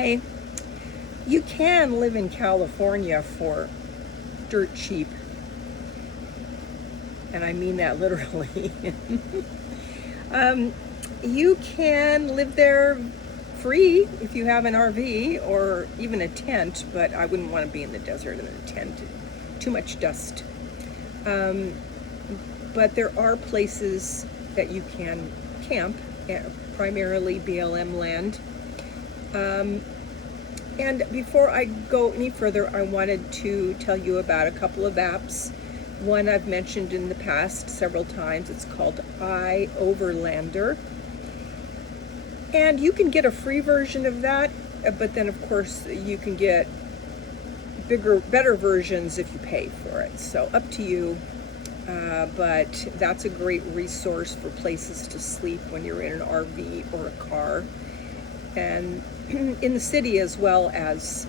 Hi. You can live in California for dirt cheap, and I mean that literally. um, you can live there free if you have an RV or even a tent, but I wouldn't want to be in the desert in a tent. Too much dust. Um, but there are places that you can camp, primarily BLM land. And before I go any further, I wanted to tell you about a couple of apps. One I've mentioned in the past several times. It's called iOverlander. And you can get a free version of that, but then of course you can get better versions if you pay for it. So up to you. But that's a great resource for places to sleep when you're in an RV or a car, and in the city as well as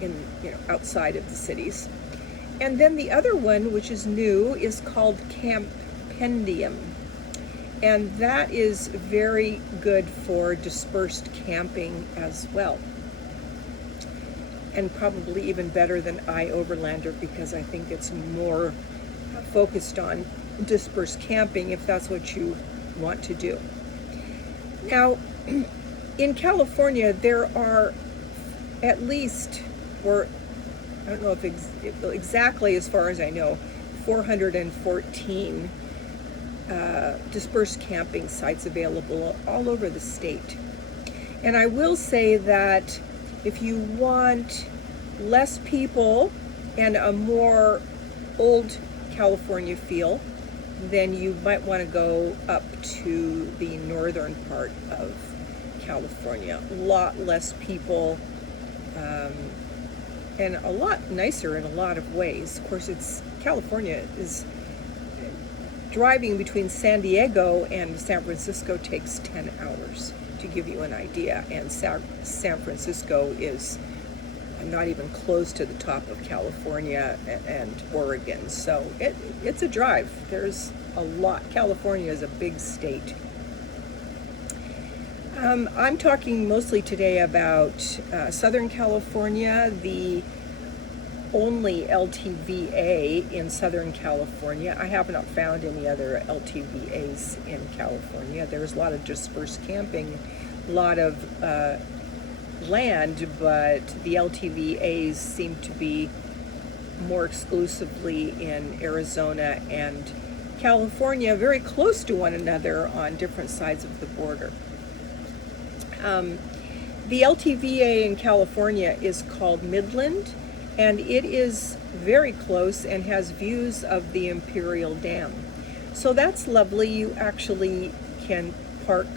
in outside of the cities. And then the other one, which is new, is called Campendium, and that is very good for dispersed camping as well, and probably even better than iOverlander because I think it's more focused on dispersed camping if that's what you want to do. Now, in California, there are at least, or I don't know if exactly as far as I know, 414 dispersed camping sites available all over the state. And I will say that if you want less people and a more old California feel, then you might want to go up to the northern part of California. A lot less people, and a lot nicer in a lot of ways. Of course, California is driving between San Diego and San Francisco takes 10 hours to give you an idea, and San Francisco is not even close to the top of California and Oregon, so it's a drive. There's a lot. California is a big state. I'm talking mostly today about Southern California, the only LTVA in Southern California. I have not found any other LTVAs in California. There's a lot of dispersed camping, a lot of land, but the LTVAs seem to be more exclusively in Arizona and California, very close to one another on different sides of the border. The LTVA in California is called Midland, and it is very close and has views of the Imperial Dam. So that's lovely. You actually can park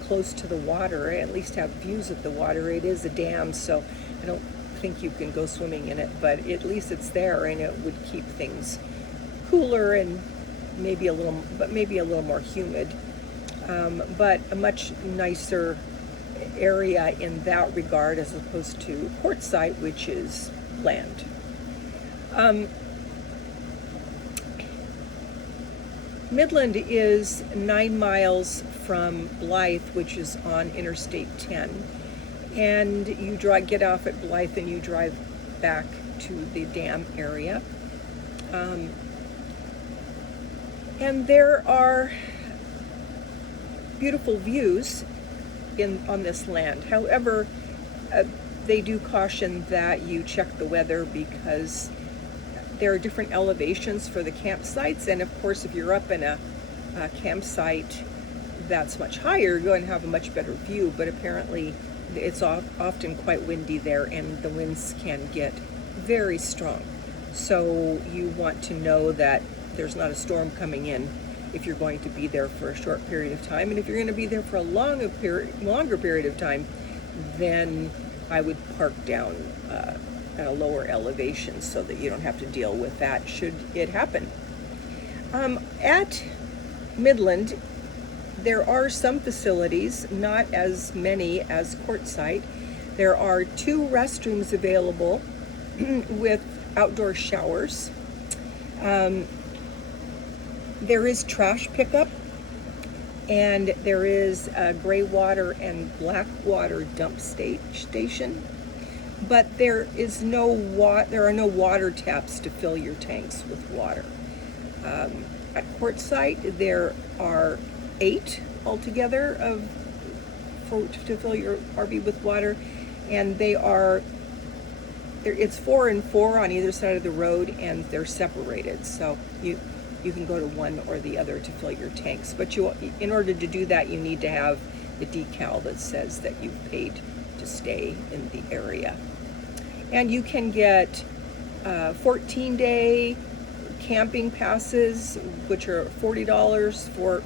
close to the water, at least have views of the water. It is a dam, so I don't think you can go swimming in it, but at least it's there, and it would keep things cooler and maybe a little more humid, but a much nicer area in that regard as opposed to Quartzsite, which is land. Midland is 9 miles from Blythe, which is on Interstate 10, and you get off at Blythe and you drive back to the dam area. And there are beautiful views on this land. However, they do caution that you check the weather because there are different elevations for the campsites, and of course if you're up in a campsite that's much higher, you're going to have a much better view, but apparently it's often quite windy there, and the winds can get very strong. So you want to know that there's not a storm coming in if you're going to be there for a short period of time. And if you're going to be there for a longer period of time, then I would park down at a lower elevation so that you don't have to deal with that should it happen. At Midland, there are some facilities, not as many as Quartzsite. There are 2 restrooms available with outdoor showers. There is trash pickup, and there is a gray water and black water dump station, but there are no water taps to fill your tanks with water. At Quartzsite, there are 8 altogether to fill your RV with water, and it's 4 and 4 on either side of the road, and they're separated, so you can go to one or the other to fill your tanks. But in order to do that, you need to have the decal that says that you've paid to stay in the area. And you can get 14-day camping passes, which are $40 for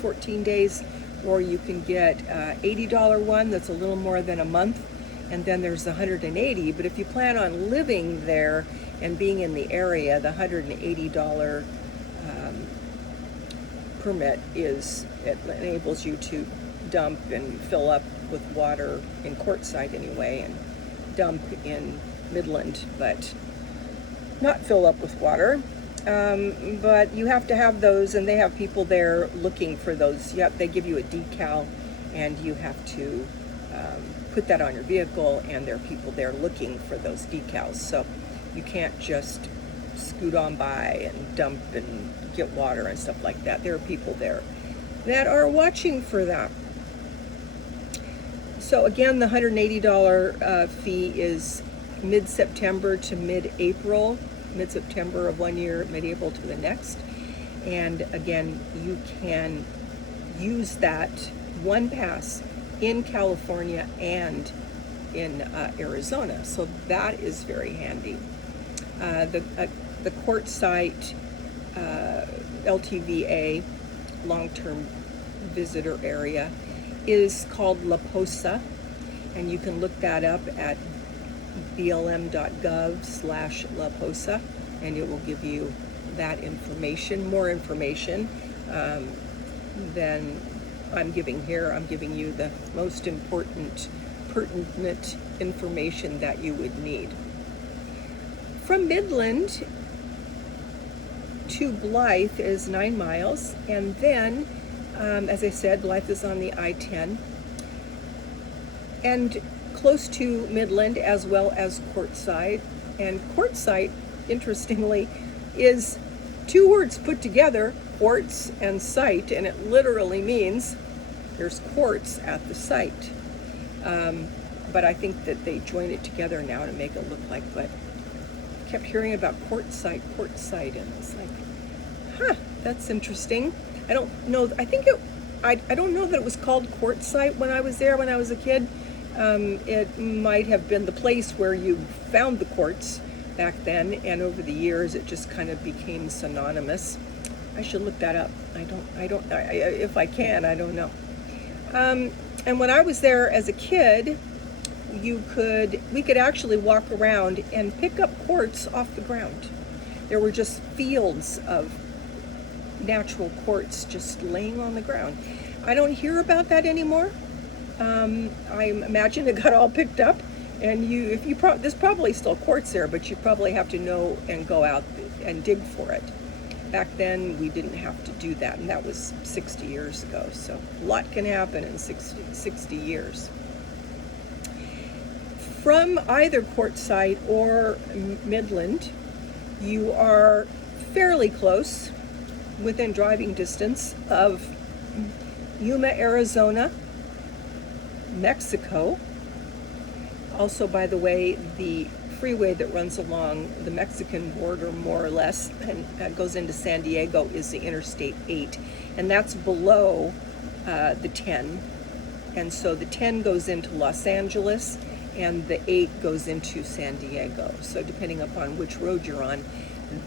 14 days, or you can get $80 one that's a little more than a month, and then there's the $180. But if you plan on living there and being in the area, the $180 permit enables you to dump and fill up with water in Quartzsite anyway, and dump in Midland, but not fill up with water. But you have to have those, and they have people there looking for those. They give you a decal, and you have to put that on your vehicle, and there are people there looking for those decals. So you can't just scoot on by and dump and get water and stuff like that. There are people there that are watching for that. So again, the $180 fee is mid-September to mid-April. Mid-September of one year, mid-April to the next. And again, you can use that one pass in California and in Arizona. So that is very handy. The Quartzsite LTVA, long-term visitor area, is called La Posa, and you can look that up at blm.gov/La Posa, and it will give you that information, more information than I'm giving here. I'm giving you the most important, pertinent information that you would need. From Midland to Blythe is 9 miles, and then, as I said, Blythe is on the I-10, and close to Midland as well as Quartzsite. And Quartzsite, interestingly, is 2 words put together, quartz and site, and it literally means there's quartz at the site. But I think that they join it together now to make it look like, but I kept hearing about Quartzsite, and it's like, that's interesting. I don't know, I don't know that it was called Quartzsite when I was there when I was a kid. It might have been the place where you found the quartz back then, and over the years it just kind of became synonymous. I should look that up. If I can, I don't know. And when I was there as a kid, we could actually walk around and pick up quartz off the ground. There were just fields of natural quartz just laying on the ground. I don't hear about that anymore. I imagine it got all picked up, and there's probably still quartz there, but you probably have to know and go out and dig for it. Back then, we didn't have to do that, and that was 60 years ago. So a lot can happen in 60 years. From either Quartzsite or Midland, you are fairly close, within driving distance of Yuma, Arizona, Mexico. Also, by the way, the freeway that runs along the Mexican border, more or less, and goes into San Diego, is the Interstate 8, and that's below the 10. And so the 10 goes into Los Angeles, and the 8 goes into San Diego. So depending upon which road you're on,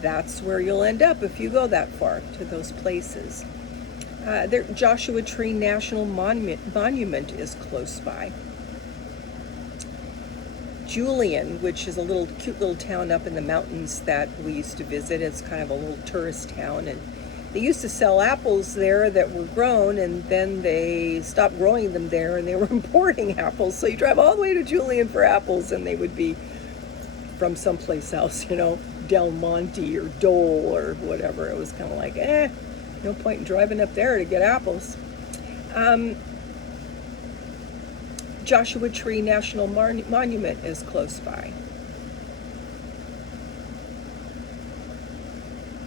that's where you'll end up if you go that far to those places. Joshua Tree National Monument is close by. Julian, which is a cute little town up in the mountains that we used to visit. It's kind of a little tourist town, and they used to sell apples there that were grown, and then they stopped growing them there, and they were importing apples. So you drive all the way to Julian for apples, and they would be from someplace else, Del Monte or Dole or whatever. It was kind of like, no point in driving up there to get apples. Joshua Tree National Monument is close by.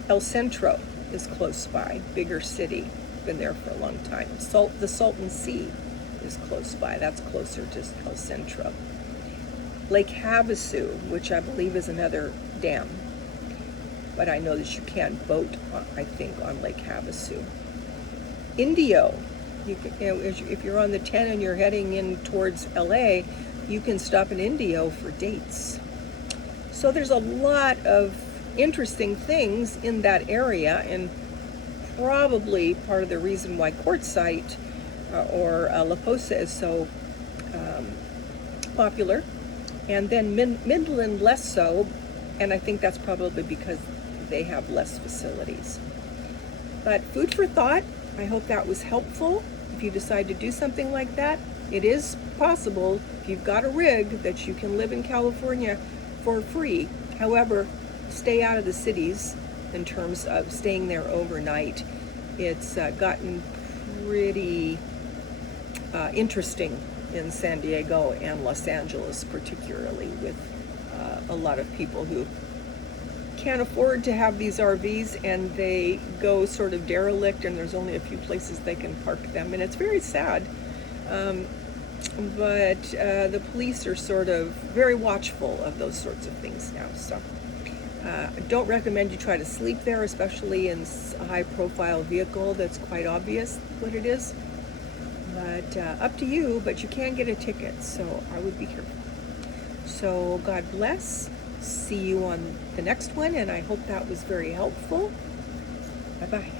El Centro is close by, bigger city, been there for a long time. The Salton Sea is close by, that's closer to El Centro. Lake Havasu, which I believe is another dam, but I know that you can boat, I think, on Lake Havasu. Indio, if you're on the 10 and you're heading in towards LA, you can stop in Indio for dates. So there's a lot of interesting things in that area, and probably part of the reason why Quartzsite or La Posa is so popular, and then Midland less so, and I think that's probably because they have less facilities. But food for thought. I hope that was helpful. If you decide to do something like that, it is possible, if you've got a rig, that you can live in California for free. However, stay out of the cities in terms of staying there overnight. It's gotten pretty interesting in San Diego and Los Angeles, particularly, with a lot of people who can't afford to have these RVs, and they go sort of derelict, and there's only a few places they can park them, and it's very sad. But the police are sort of very watchful of those sorts of things now. So I don't recommend you try to sleep there, especially in a high-profile vehicle that's quite obvious what it is. But up to you, but you can get a ticket, so I would be careful. So God bless. See you on the next one, and I hope that was very helpful. Bye-bye.